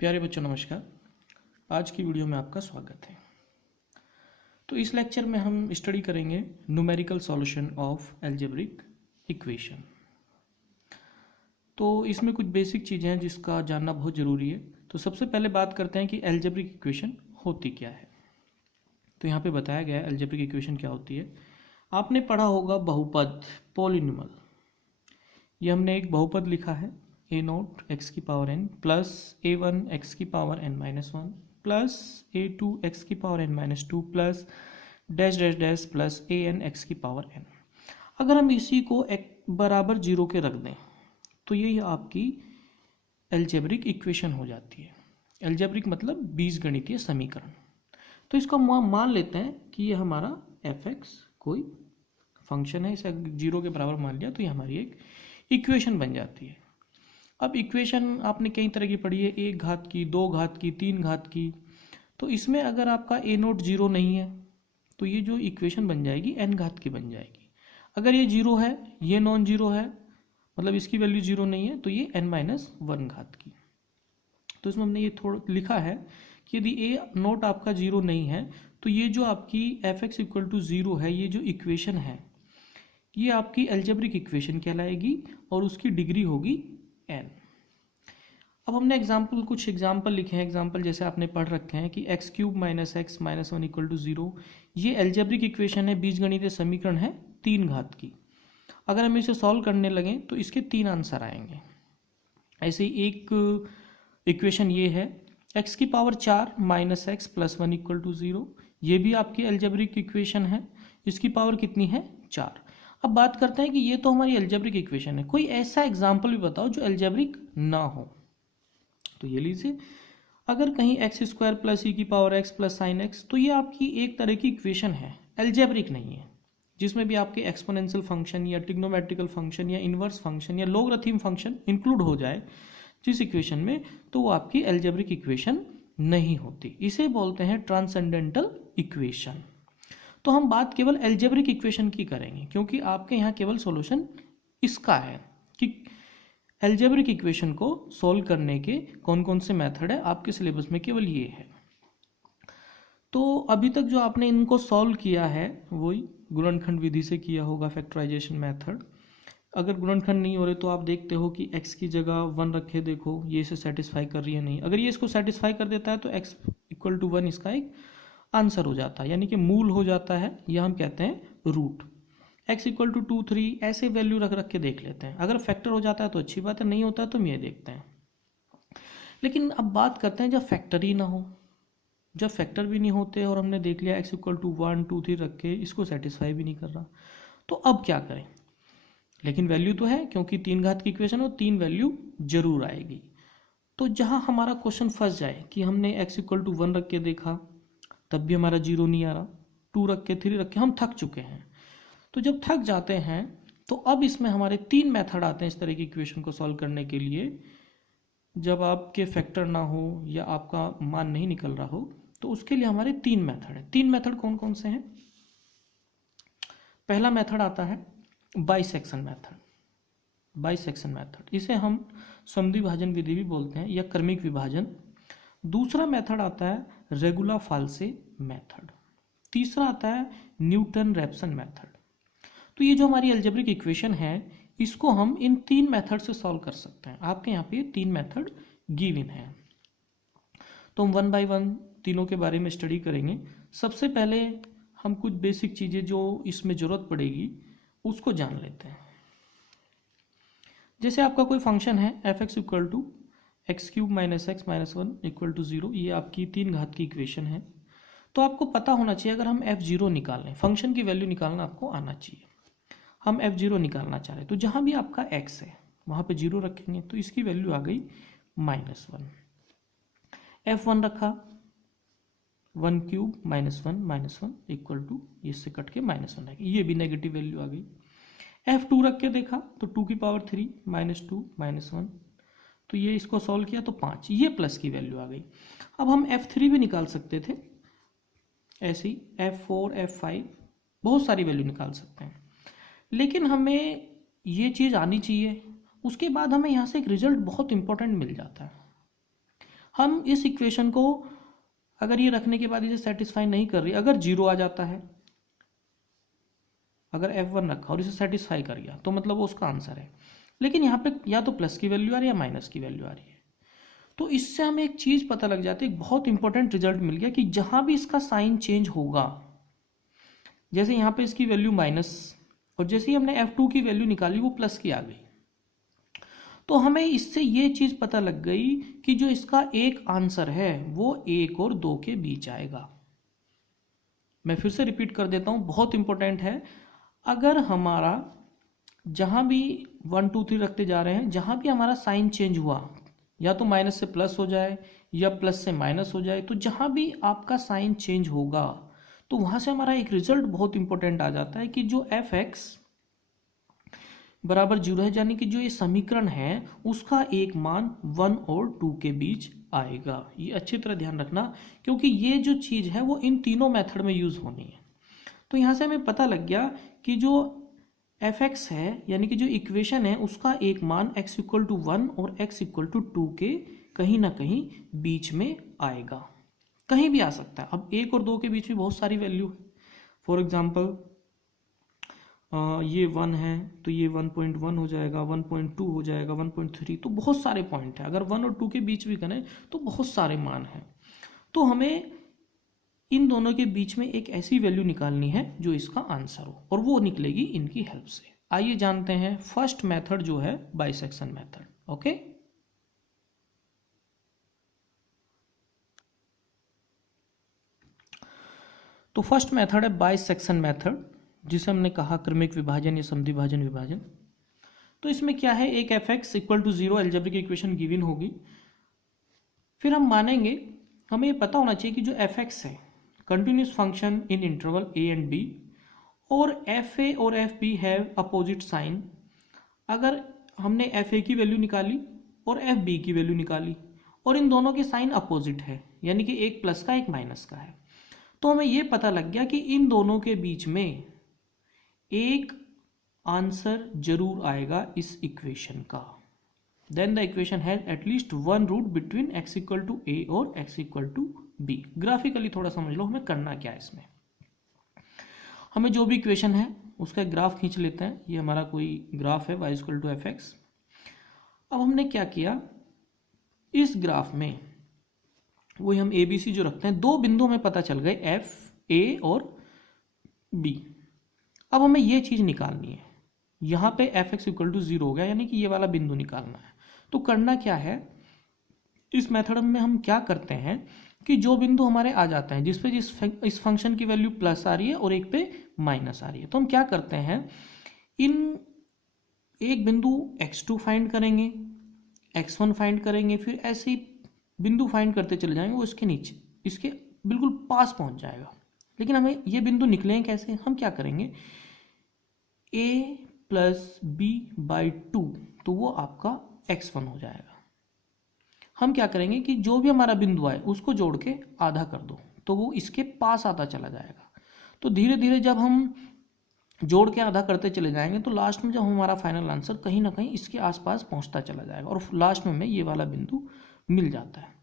प्यारे बच्चों नमस्कार। आज की वीडियो में आपका स्वागत है। तो इस लेक्चर में हम स्टडी करेंगे numerical solution of algebraic equation. तो इसमें कुछ बेसिक चीज़ें हैं जिसका जानना बहुत ज़रूरी है। तो सबसे पहले बात करते हैं कि एल्जेब्रिक इक्वेशन होती क्या है। तो यहाँ पे बताया गया है एल्जेब्रिक इक्वेशन क्या होती है। आपने पढ़ा होगा बहुपद, पॉलिनॉमियल। ये हमने एक बहुपद लिखा है a0 x की power n plus a1 x की power n minus one plus a2 x की power n minus two plus dash dash dash plus an x की पावर n। अगर हम इसी को बराबर जीरो के रख दें तो ये आपकी एल्जेब्रिक इक्वेशन हो जाती है। एल्जेब्रिक मतलब बीजगणितीय समीकरण। तो इसको मान लेते हैं कि ये हमारा f(x) कोई फंक्शन है, इसे जीरो के बराबर मान लिया तो ये हमारी एक इक्वेशन बन जाती है। अब इक्वेशन आपने कई तरह की पढ़ी है, एक घात की, दो घात की, तीन घात की। तो इसमें अगर आपका a0 जीरो नहीं है तो ये जो इक्वेशन बन जाएगी n घात की बन जाएगी। अगर ये जीरो है, ये नॉन जीरो है, मतलब इसकी वैल्यू जीरो नहीं है, तो ये n माइनस वन घात की। तो इसमें हमने ये थोड़ा लिखा है कि यदि a0 आपका जीरो नहीं है तो ये जो आपकी f(x) इक्वल टू जीरो है, ये जो इक्वेशन है ये आपकी एल्जेब्रिक इक्वेशन कहलाएगी और उसकी डिग्री होगी n। अब हमने कुछ एग्जाम्पल लिखे हैं। एग्जाम्पल जैसे आपने पढ़ रखे हैं कि x cube minus x minus one equal to zero, ये एल्जेब्रिक इक्वेशन है, बीजगणितीय समीकरण है तीन घात की। अगर हम इसे सॉल्व करने लगें तो इसके तीन आंसर आएंगे। ऐसे ही एक इक्वेशन ये है x की पावर चार minus X plus one equal to zero, ये भी आपकी एल्जेब्रिक इक्वेशन है, इसकी पावर कितनी है, चार। अब बात करते हैं कि ये तो हमारी एल्जेब्रिक इक्वेशन है, कोई ऐसा एग्जाम्पल भी बताओ जो एल्जेब्रिक ना हो। तो ये लीजिए, अगर कहीं एक्स स्क्वायर प्लस ई की power x plus sine x, तो ये आपकी एक तरह की इक्वेशन है, एल्जेब्रिक नहीं है। जिसमें भी आपके एक्सपोनेंशियल फंक्शन या ट्रिग्नोमेट्रिकल फंक्शन या इन्वर्स फंक्शन या लोगरिथम फंक्शन इंक्लूड हो जाए जिस इक्वेशन में, तो वो आपकी एल्जेब्रिक इक्वेशन नहीं होती। इसे बोलते हैं ट्रांसेंडेंटल इक्वेशन। तो हम बात केवल एल्जेब्रिक इक्वेशन की करेंगे क्योंकि आपके यहाँ केवल सॉल्यूशन इसका है कि एल्जेब्रिक इक्वेशन को सॉल्व करने के कौन कौन से मेथड है। आपके सिलेबस में केवल ये है। तो अभी तक जो आपने इनको सॉल्व किया है वही गुणनखंड विधि से किया होगा, फैक्टराइजेशन मेथड। अगर गुणनखंड नहीं हो रहे तो आप देखते हो कि x की जगह वन रखे, देखो ये इसे सेटिस्फाई कर रही है नहीं। अगर ये इसको सेटिस्फाई कर देता है तो x इक्वल टू वन इसका एक आंसर हो जाता है, यानी कि मूल हो जाता है, या हम कहते हैं root. x equal to two three, ऐसे वैल्यू रख रख के देख लेते हैं। अगर फैक्टर हो जाता है तो अच्छी बात है, नहीं होता है तो हम ये देखते हैं। लेकिन अब बात करते हैं जब फैक्टर ही ना हो, जब फैक्टर भी नहीं होते और हमने देख लिया x equal to one two three रख के इसको सेटिस्फाई भी नहीं कर रहा, तो अब क्या करें। लेकिन वैल्यू तो है, क्योंकि तीन घात की इक्वेशन हो, तीन वैल्यू जरूर आएगी। तो जहां हमारा क्वेश्चन फंस जाए कि हमने x इक्वल टू वन रख के देखा तब भी हमारा जीरो नहीं आ रहा, टू रख के, थ्री रख के, हम थक चुके हैं। तो जब थक जाते हैं तो अब इसमें हमारे तीन मेथड आते हैं इस तरह की इक्वेशन को सॉल्व करने के लिए। जब आपके फैक्टर ना हो या आपका मान नहीं निकल रहा हो तो उसके लिए हमारे तीन मेथड है। तीन मेथड कौन कौन से हैं। पहला मेथड आता है बाइसेक्शन मेथड। बाइसेक्शन मेथड, इसे हम समद्विभाजन विधि भी बोलते हैं या क्रमिक विभाजन। दूसरा मेथड आता है रेगुला फाल्से मेथड। तीसरा आता है न्यूटन रैप्सन मेथड। तो ये जो हमारी एल्जेब्रिक इक्वेशन है इसको हम इन तीन मेथड से सॉल्व कर सकते हैं। आपके यहाँ पे तीन मेथड गिवन है, तो हम वन बाय वन तीनों के बारे में स्टडी करेंगे। सबसे पहले हम कुछ बेसिक चीज़ें जो इसमें ज़रूरत पड़ेगी उसको जान लेते हैं। जैसे आपका कोई फंक्शन है f(x) equal to X cube minus x minus one equal to zero, ये आपकी तीन घात की इक्वेशन है। तो आपको पता होना चाहिए, अगर हम f0 निकालें, फंक्शन की वैल्यू निकालना आपको आना चाहिए। हम f0 निकालना चाह रहे हैं तो जहाँ भी आपका x है वहाँ पे जीरो रखेंगे तो इसकी वैल्यू आ गई माइनस वन। f1 रखा, one cube minus one equal to, इससे कट के माइनस वन आएगी, ये भी नेगेटिव वैल्यू आ गई। f2 रख के देखा तो टू की power three minus two minus one, तो ये इसको सॉल्व किया तो पाँच, ये प्लस की वैल्यू आ गई। अब हम f3 भी निकाल सकते थे, ऐसी f4 f5 बहुत सारी वैल्यू निकाल सकते हैं। लेकिन हमें ये चीज़ आनी चाहिए, उसके बाद हमें यहाँ से एक रिजल्ट बहुत इंपॉर्टेंट मिल जाता है। हम इस इक्वेशन को अगर ये रखने के बाद इसे सेटिस्फाई नहीं कर रही, अगर 0 आ जाता है, अगर F1 रखा और इसे सेटिस्फाई कर गया तो मतलब वो उसका आंसर है। लेकिन यहाँ पे या तो प्लस की वैल्यू आ रही है या माइनस की वैल्यू आ रही है। तो इससे हमें एक चीज़ पता लग जाती है, एक बहुत इंपॉर्टेंट रिजल्ट मिल गया कि जहाँ भी इसका साइन चेंज होगा, जैसे यहाँ पे इसकी वैल्यू माइनस और जैसे ही हमने F2 की वैल्यू निकाली वो प्लस की आ गई, तो हमें इससे ये चीज़ पता लग गई कि जो इसका एक आंसर है वो 1 और 2 के बीच आएगा। मैं फिर से रिपीट कर देता हूँ, बहुत इंपॉर्टेंट है। अगर हमारा जहाँ भी 1 2 3 रखते जा रहे हैं, जहाँ भी हमारा साइन चेंज हुआ, या तो माइनस से प्लस हो जाए या प्लस से माइनस हो जाए, तो जहाँ भी आपका साइन चेंज होगा तो वहाँ से हमारा एक रिजल्ट बहुत इंपॉर्टेंट आ जाता है कि जो Fx बराबर 0 है, यानी कि जो ये समीकरण है उसका एक मान 1 और 2 के बीच आएगा। ये अच्छी तरह ध्यान रखना, क्योंकि ये जो चीज़ है वो इन तीनों मेथड में यूज़ होनी है। तो यहाँ से हमें पता लग गया कि जो Fx है, यानी कि जो इक्वेशन है, उसका एक मान x इक्वल टू 1 और x इक्वल टू 2 के कहीं ना कहीं बीच में आएगा। कहीं भी आ सकता है। अब 1 और 2 के बीच में बहुत सारी वैल्यू है। फॉर एग्जांपल ये 1 है तो ये 1.1 हो जाएगा, 1.2 हो जाएगा, 1.3, तो बहुत सारे पॉइंट हैं। अगर 1 और 2 के बीच भी करें तो बहुत सारे मान हैं। तो हमें इन दोनों के बीच में एक ऐसी वैल्यू निकालनी है जो इसका आंसर हो, और वो निकलेगी इनकी हेल्प से। आइए जानते हैं फर्स्ट मेथड जो है बाइसेक्शन मेथड। ओके, तो फर्स्ट मेथड है बाइसेक्शन मेथड, जिसे हमने कहा क्रमिक विभाजन या समद्विभाजन विभाजन। तो इसमें क्या है, एक Fx equal to 0 algebraic equation given होगी। फिर हम मानेंगे, हमें ये पता होना चाहिए कि जो Fx है continuous function in interval a and b, और Fa और Fb हैव अपोजिट साइन। अगर हमने Fa की वैल्यू निकाली और Fb की वैल्यू निकाली और इन दोनों के साइन अपोजिट है, यानी कि एक प्लस का एक माइनस का है, तो हमें ये पता लग गया कि इन दोनों के बीच में एक आंसर जरूर आएगा इस इक्वेशन का। Then the equation has at least one root between x equal to a और x equal to b। Graphically थोड़ा समझ लो हमें करना क्या है। इसमें हमें जो भी इक्वेशन है उसका एक ग्राफ खींच लेते हैं। ये हमारा कोई ग्राफ है y इक्वल टू fx। अब हमने क्या किया, इस ग्राफ में वही हम ABC जो रखते हैं, दो बिंदु हमें पता चल गए F, A और B। अब हमें ये चीज़ निकालनी है। यहाँ पे Fx इक्वल टू 0 हो गया, यानी कि ये वाला बिंदु निकालना है। तो करना क्या है, इस मेथड में हम क्या करते हैं कि जो बिंदु हमारे आ जाते हैं जिस पे इस फंक्शन की वैल्यू प्लस आ रही है और एक पे माइनस आ रही है, तो हम क्या करते हैं, इन एक बिंदु x2 फाइंड करेंगे, x1 फाइंड करेंगे, फिर ऐसे ही बिंदु फाइंड करते चले जाएंगे, वो इसके नीचे इसके बिल्कुल पास पहुंच जाएगा। लेकिन हमें ये बिंदु निकलें कैसे, हम क्या करेंगे, a प्लस बी बाई 2, तो वो आपका x1 हो जाएगा। हम क्या करेंगे कि जो भी हमारा बिंदु आए उसको जोड़ के आधा कर दो, तो वो इसके पास आता चला जाएगा। तो धीरे धीरे जब हम जोड़ के आधा करते चले जाएंगे तो लास्ट में जब हमारा फाइनल आंसर कहीं ना कहीं इसके आसपास पहुंचता चला जाएगा और लास्ट में हमें ये वाला बिंदु मिल जाता है।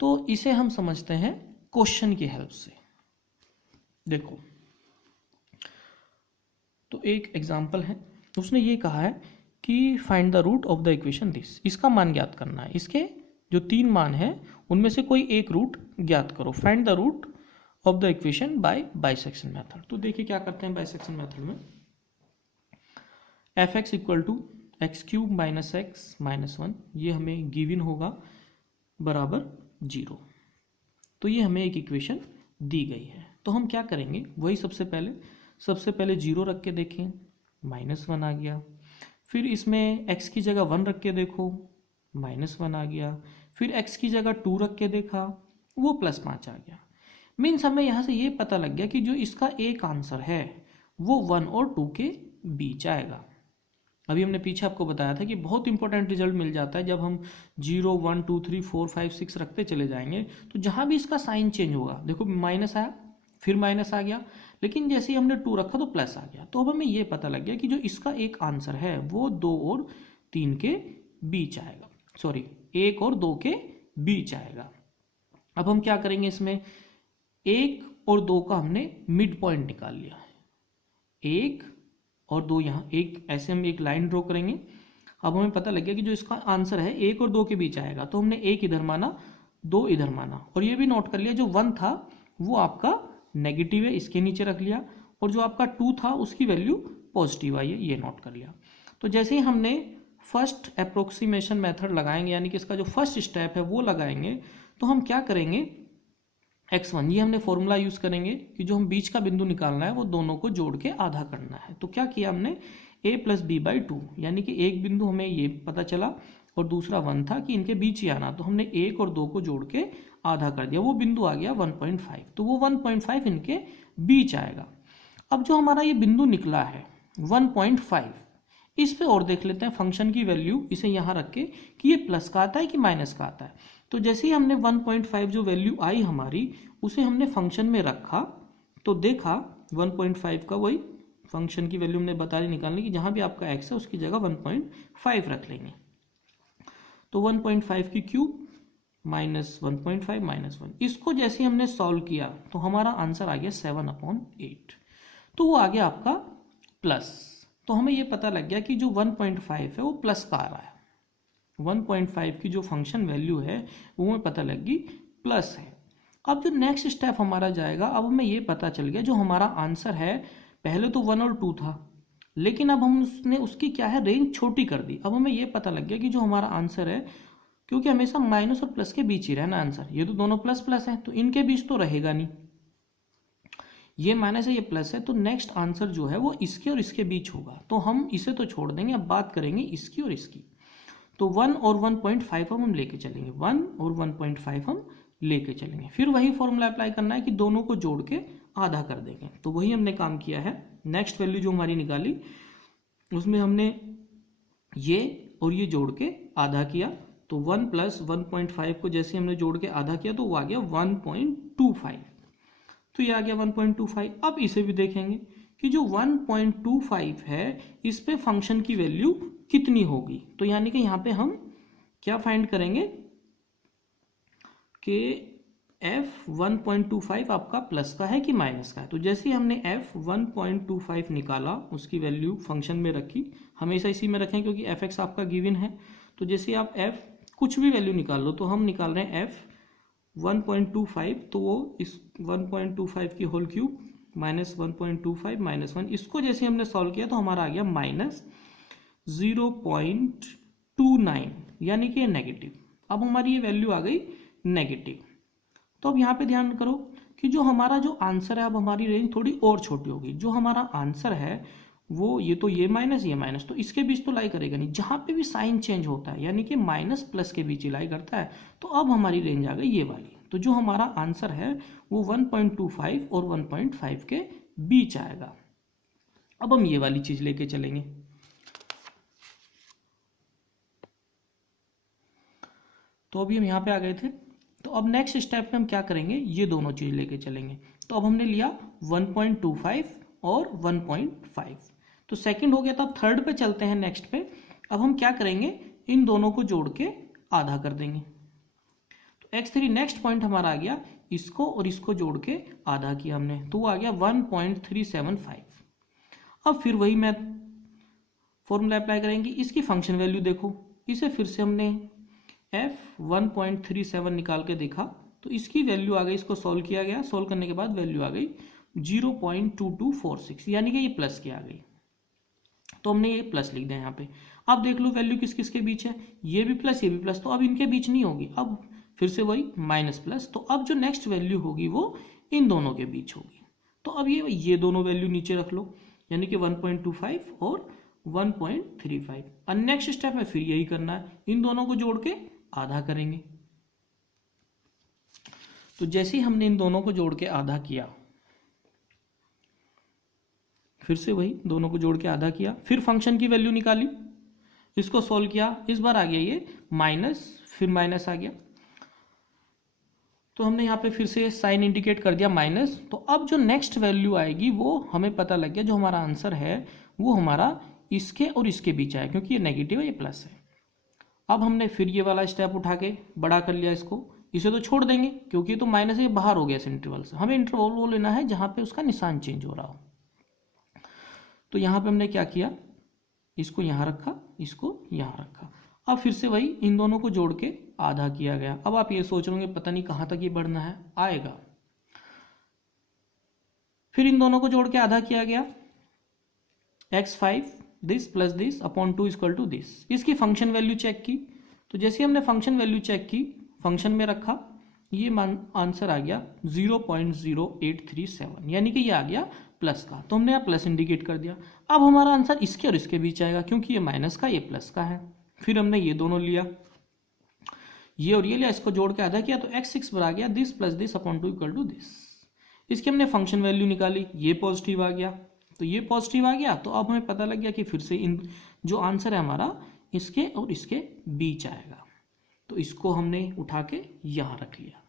तो इसे हम समझते हैं क्वेश्चन की हेल्प से। देखो, तो एक एग्जांपल है, उसने ये कहा है कि find the root of the equation this. इसका मान ज्ञात करना है। इसके जो 3 मान है उनमें से कोई एक रूट ज्ञात करो। Find the root of the equation by bisection method. तो देखिए क्या करते हैं बाइसेक्शन मेथड में, Fx equal to X cube minus x minus 1, ये हमें गिवन होगा बराबर 0। तो ये हमें एक इक्वेशन दी गई है। तो हम क्या करेंगे, वही सबसे पहले 0 रख के देखें, -1 आ गया। फिर इसमें x की जगह 1 रख के देखो, -1 आ गया। फिर x की जगह 2 रख के देखा, वो +5 आ गया। मीन्स हमें यहाँ से ये पता लग गया कि जो इसका एक आंसर है वो 1 और 2 के बीच आएगा। अभी हमने पीछे आपको बताया था कि बहुत इंपॉर्टेंट रिजल्ट मिल जाता है जब हम 0 1 2 3 4 5 6 रखते चले जाएंगे, तो जहाँ भी इसका साइन चेंज होगा, देखो माइनस आया फिर माइनस आ गया, लेकिन जैसे ही हमने 2 रखा तो प्लस आ गया। तो अब हमें ये पता लग गया कि जो इसका एक आंसर है वो 2 और 3 के बीच आएगा, सॉरी 1 और 2 के बीच आएगा। अब हम क्या करेंगे, इसमें 1 और 2 का हमने मिड पॉइंट निकाल लिया है। 1 और 2 यहाँ एक ऐसे हम एक लाइन ड्रॉ करेंगे। अब हमें पता लग गया कि जो इसका आंसर है 1 और 2 के बीच आएगा, तो हमने 1 इधर माना, 2 इधर माना, और ये भी नोट कर लिया जो 1 था वो आपका नेगेटिव है, इसके नीचे रख लिया, और जो आपका 2 था उसकी वैल्यू पॉजिटिव आई है, ये नोट कर लिया। तो जैसे ही हमने फर्स्ट अप्रोक्सीमेशन मेथड लगाएंगे, यानी कि इसका जो फर्स्ट स्टेप है वो लगाएंगे, तो हम क्या करेंगे, x1 ये हमने फॉर्मूला यूज करेंगे कि जो हम बीच का बिंदु निकालना है वो दोनों को जोड़ के आधा करना है। तो क्या किया हमने, a प्लस बी बाई 2, यानी कि एक बिंदु हमें ये पता चला और दूसरा 1 था कि इनके बीच ही आना, तो हमने 1 और 2 को जोड़ के आधा कर दिया, वो बिंदु आ गया 1.5, तो वो 1.5 इनके बीच आएगा। अब जो हमारा ये बिंदु निकला है 1.5, इस पे और देख लेते हैं फंक्शन की वैल्यू, इसे यहाँ रख के कि ये प्लस का आता है कि माइनस का आता है। तो जैसे ही हमने 1.5 जो वैल्यू आई हमारी उसे हमने फंक्शन में रखा, तो देखा 1.5 का वही फंक्शन की वैल्यू हमने बता दी निकालने की, जहाँ भी आपका x है उसकी जगह 1.5 रख लेंगे। तो 1.5 की क्यूब माइनस 1.5 माइनस 1, इसको जैसे हमने सॉल्व किया तो हमारा आंसर आ गया 7/8, तो वो आ गया आपका प्लस। तो हमें ये पता लग गया कि जो 1.5 है वो प्लस का आ रहा है, 1.5 की जो फंक्शन वैल्यू है वो हमें पता लग गई प्लस है। अब जो नेक्स्ट स्टेप हमारा जाएगा, अब हमें ये पता चल गया जो हमारा आंसर है, पहले तो 1 और 2 था, लेकिन अब हमने उसकी क्या है रेंज छोटी कर दी। अब हमें ये पता लग गया कि जो हमारा आंसर है, क्योंकि हमेशा माइनस और प्लस के बीच ही रहना आंसर, ये तो दोनों प्लस प्लस है तो इनके बीच तो रहेगा नहीं, ये माइनस है ये प्लस है, तो नेक्स्ट आंसर जो है वो इसके और इसके बीच होगा, तो हम इसे तो छोड़ देंगे, अब बात करेंगे इसकी और इसकी। तो 1 और 1.5 हम लेके चलेंगे, 1 और 1.5 हम लेके चलेंगे, फिर वही फॉर्मूला अप्लाई करना है कि दोनों को जोड़ के आधा कर देंगे। तो वही हमने काम किया है, नेक्स्ट वैल्यू जो हमारी निकाली उसमें हमने ये और ये जोड़ के आधा किया, तो 1 प्लस 1.5 को जैसे हमने जोड़ के आधा किया तो वो आ गया 1.25, तो ये आ गया 1.25। अब इसे भी देखेंगे कि जो 1.25 है इस पे फंक्शन की वैल्यू कितनी होगी, तो यानी कि यहाँ पे हम क्या फाइंड करेंगे कि f 1.25 आपका प्लस का है कि माइनस का है। तो जैसे ही हमने f 1.25 निकाला, उसकी वैल्यू फंक्शन में रखी, हमेशा इसी में रखें क्योंकि fx आपका गिवन है, तो जैसे आप f कुछ भी वैल्यू निकाल लो, तो हम निकाल रहे हैं f 1.25, तो वो इस 1.25 की होल क्यूब माइनस 1.25 माइनस 1, इसको जैसे हमने सॉल्व किया तो हमारा आ गया माइनस 0.29, यानी कि नेगेटिव। अब हमारी ये वैल्यू आ गई नेगेटिव। तो अब यहाँ पे ध्यान करो कि जो हमारा जो आंसर है, अब हमारी रेंज थोड़ी और छोटी होगी। जो हमारा आंसर है वो ये माइनस, तो इसके बीच तो लाई करेगा नहीं, जहाँ पे भी साइन चेंज होता है यानी कि माइनस प्लस के बीच ही लाई करता है। तो अब हमारी रेंज आ गई ये वाली, तो जो हमारा आंसर है वो 1.25 और 1.5 के बीच आएगा। अब हम ये वाली चीज लेके चलेंगे। तो अभी हम यहाँ पे आ गए थे, तो अब नेक्स्ट स्टेप में हम क्या करेंगे, ये दोनों चीज लेके चलेंगे। तो अब हमने लिया 1.25 और 1.5, तो सेकंड हो गया, तो अब थर्ड पे चलते हैं, नेक्स्ट पे। अब हम क्या करेंगे, इन दोनों को जोड़ के आधा कर देंगे। तो x3 नेक्स्ट पॉइंट हमारा आ गया, इसको और इसको जोड़ के आधा किया हमने, तो वो आ गया 1.375। अब फिर वही मैं फॉर्मूला अप्लाई करेंगे, इसकी फंक्शन वैल्यू देखो, इसे फिर से हमने f 1.37 निकाल के देखा, तो इसकी वैल्यू आ गई, इसको सॉल्व किया गया, सॉल्व करने के बाद वैल्यू आ गई 0.2246, यानी कि ये प्लस की आ गई, तो हमने ये प्लस लिख दिया यहाँ पे। अब देख लो वैल्यू किस किस के बीच है, ये भी प्लस ये भी प्लस, तो अब इनके बीच नहीं होगी, अब फिर से वही माइनस प्लस, तो अब जो नेक्स्ट वैल्यू होगी वो इन दोनों के बीच होगी। तो अब ये दोनों वैल्यू नीचे रख लो, यानी कि 1.25 और 1.35। और नेक्स्ट स्टेप में फिर यही करना है, इन दोनों को जोड़ के आधा करेंगे। तो जैसे ही हमने इन दोनों को जोड़ के आधा किया, फिर से वही दोनों को जोड़ के आधा किया, फिर फंक्शन की वैल्यू निकाली, इसको सॉल्व किया, इस बार आ गया ये माइनस, फिर माइनस आ गया, तो हमने यहाँ पे फिर से साइन इंडिकेट कर दिया माइनस। तो अब जो नेक्स्ट वैल्यू आएगी वो हमें पता लग गया, जो हमारा आंसर है वो हमारा इसके और इसके बीच आया, क्योंकि ये नेगेटिव है ये प्लस है। अब हमने फिर ये वाला स्टेप उठा के बड़ा कर लिया इसको, इसे तो छोड़ देंगे क्योंकि ये तो माइनस से बाहर हो गया इस इंटरवल से। हमें इंटरवल वो लेना है जहाँ पे उसका निशान चेंज हो रहा हो। तो यहाँ पे हमने क्या किया, इसको यहाँ रखा, इसको यहाँ रखा। अब फिर से वही इन दोनों को जोड़ के आधा किया गया। अब आप ये सोच रहे होंगे पता नहीं कहाँ तक ये बढ़ना है, आएगा। फिर इन दोनों को जोड़ के आधा किया गया, x5 this plus this upon 2 equal to this. इसकी फंक्शन वैल्यू चेक की, तो जैसे हमने फंक्शन वैल्यू चेक की, फंक्शन में रखा, ये आंसर आ गया 0.0837, यानी कि ये आ गया प्लस का। तो हमने यहाँ प्लस इंडिकेट कर दिया। अब हमारा आंसर इसके और इसके बीच आएगा क्योंकि ये माइनस का, ये प्लस का है। फिर हमने ये दोनों लिया, ये और ये लिया, इसको जोड़ के आधा किया, तो x6 पर आ गया this plus this upon 2 equal to this. इसकी हमने फंक्शन वैल्यू निकाली, ये पॉजिटिव आ गया, तो ये पॉजिटिव आ गया। तो अब हमें पता लग गया कि फिर से इन जो आंसर है हमारा इसके और इसके बीच आएगा। तो इसको हमने उठा के यहाँ रख लिया।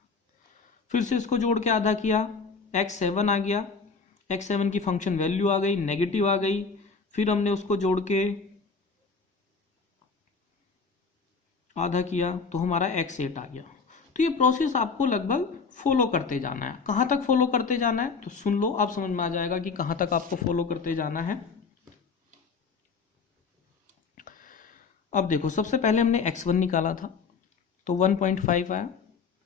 फिर से इसको जोड़ के आधा किया, x7 आ गया, x7 की फंक्शन वैल्यू आ गई, नेगेटिव आ गई। फिर हमने उसको जोड़ के आधा किया तो हमारा x8 आ गया। तो ये प्रोसेस आपको लगभग फॉलो करते जाना है। कहाँ तक फॉलो करते जाना है तो सुन लो, आप समझ में आ जाएगा कि कहाँ तक आपको फॉलो करते जाना है। अब देखो, सबसे पहले हमने x1 निकाला था तो 1.5 आया,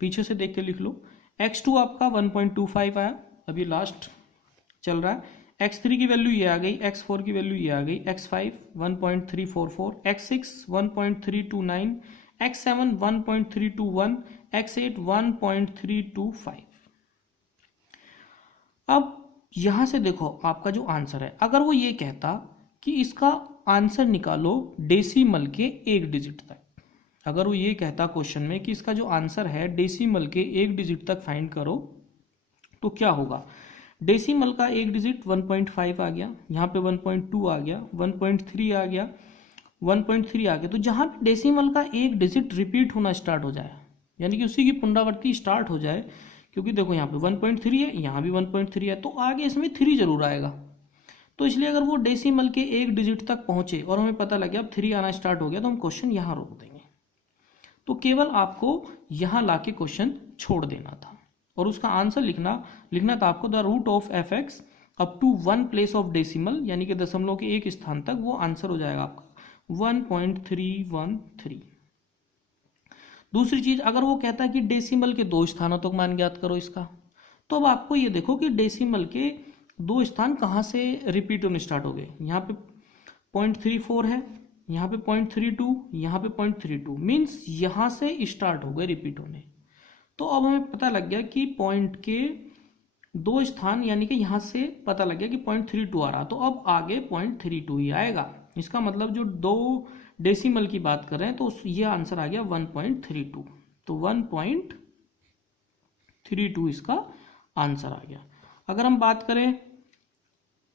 पीछे से देख के लिख लो। x2 आपका 1.25 आया, अभी लास्ट चल रहा है। x3 की वैल्यू ये आ गई, x4 की वैल्यू ये आ गई, x5 1.344, x6 1.329, x7 1.321, x8 1.325। अब यहां से देखो आपका जो आंसर है, अगर वो ये कहता कि इसका आंसर निकालो डेसिमल के एक डिजिट तक, अगर वो ये कहता क्वेश्चन में कि इसका जो आंसर है डेसिमल के एक डिजिट तक फाइंड करो, तो क्या होगा। डेसिमल का एक डिजिट 1.5 आ गया, यहाँ पे 1.2 आ गया, 1.3 आ गया, 1.3 आ गया। तो जहाँ पे डेसिमल का एक डिजिट रिपीट होना स्टार्ट हो जाए, यानी कि उसी की पुनरावृत्ति स्टार्ट हो जाए, क्योंकि देखो यहाँ पे 1.3 है, यहाँ भी 1.3 है, तो आगे इसमें 3 जरूर आएगा। तो इसलिए अगर वो डेसिमल के एक डिजिट तक पहुंचे और हमें पता लग गया अब 3 आना स्टार्ट हो गया, तो हम क्वेश्चन यहाँ रोक देंगे। तो केवल आपको यहाँ ला के क्वेश्चन छोड़ देना था और उसका आंसर लिखना था आपको the root of fx up to 1 place of decimal, यानी कि दशमलव के एक स्थान तक, वो आंसर हो जाएगा आपका 1.313। दूसरी चीज, अगर वो कहता है कि डेसिमल के 2 स्थानों तक मान ज्ञात करो इसका, तो अब आपको ये देखो कि डेसिमल के 2 स्थान कहाँ से रिपीट होने स्टार्ट हो गए। यहाँ पे 0.34 है, यहाँ पे 0.32, यहाँ पे 0.32, मीन्स यहाँ से स्टार्ट हो गए रिपीट होने। तो अब हमें पता लग गया कि पॉइंट के 2 स्थान, यानी कि यहाँ से पता लग गया कि 0.32 आ रहा, तो अब आगे 0.32 ही आएगा। इसका मतलब जो 2 डेसिमल की बात कर रहे हैं, तो ये आंसर आ गया 1.32। तो 1.32 इसका आंसर आ गया। अगर हम बात करें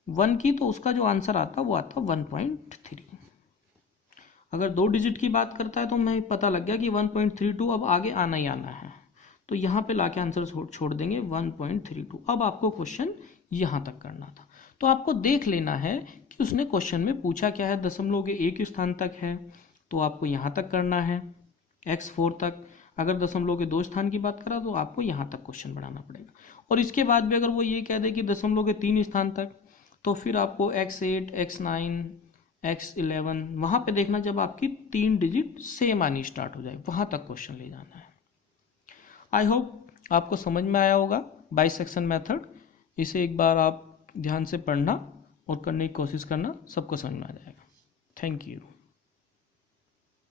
1 की, तो उसका जो आंसर आता वो आता 1.3। अगर 2 डिजिट की बात करता है तो हमें पता लग गया कि 1.32 अब आगे आना ही आना है, तो यहाँ पे लाके आंसर छोड़ देंगे 1.32। अब आपको क्वेश्चन यहाँ तक करना था, तो आपको देख लेना है कि उसने क्वेश्चन में पूछा क्या है। दशमलव के एक स्थान तक है तो आपको यहाँ तक करना है, x4 तक। अगर दशमलव के 2 स्थान की बात करा तो आपको यहाँ तक क्वेश्चन बढ़ाना पड़ेगा। और इसके बाद भी अगर वो ये कह दे कि दशमलव के 3 स्थान तक, तो फिर आपको x8, x9, x11 वहाँ पे देखना जब आपकी 3 डिजिट सेम आनी स्टार्ट हो जाए, वहाँ तक क्वेश्चन ले जाना है। आई होप आपको समझ में आया होगा बाइसेक्शन मेथड। इसे एक बार आप ध्यान से पढ़ना और करने की कोशिश करना, सबको समझ में आ जाएगा। Thank you.